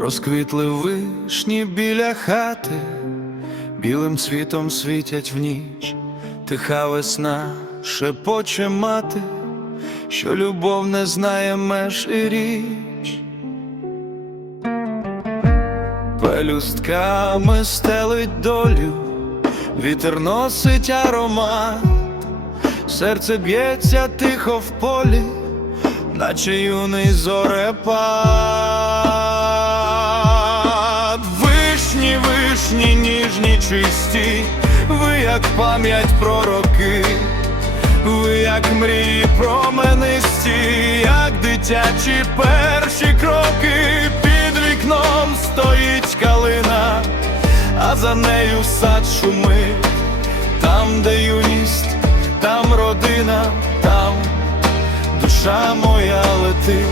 Розквітли вишні біля хати, білим світом світять в ніч, тиха весна шепоче мати, що любов не знає меж і річ. Пелюстками стелить долю, вітер носить аромат, серце б'ється тихо в полі, наче юний зорепад. Чисті, ви як пам'ять про роки, ви як мрії променисті, як дитячі перші кроки, під вікном стоїть калина, а за нею сад шумить, там, де юність, там родина, там душа моя летить.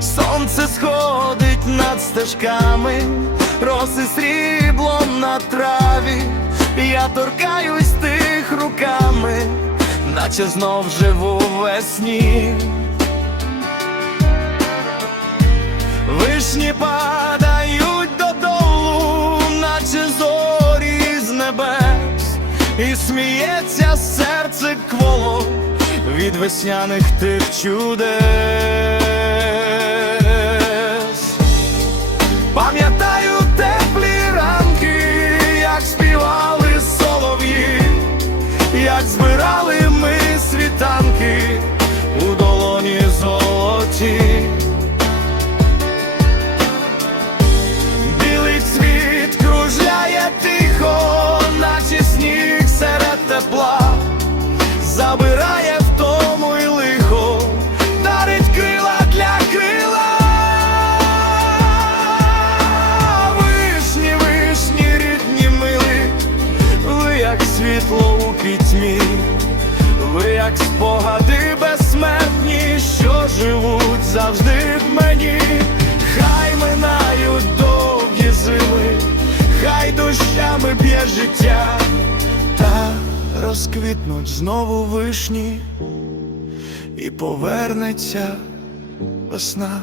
Сонце сходить над стежками, роси сріблом на траві, я торкаюсь тих руками, наче знов живу весні. Вишні падають додолу, наче зорі з небес, і сміється серце кволо від весняних тих чудес. Пам'ятаю теплі ранки, як співали солов'ї, як збирали ми ви як спогади безсмертні, що живуть завжди в мені. Хай минають довгі зими, хай дощами б'є життя, та розквітнуть знову вишні, і повернеться весна.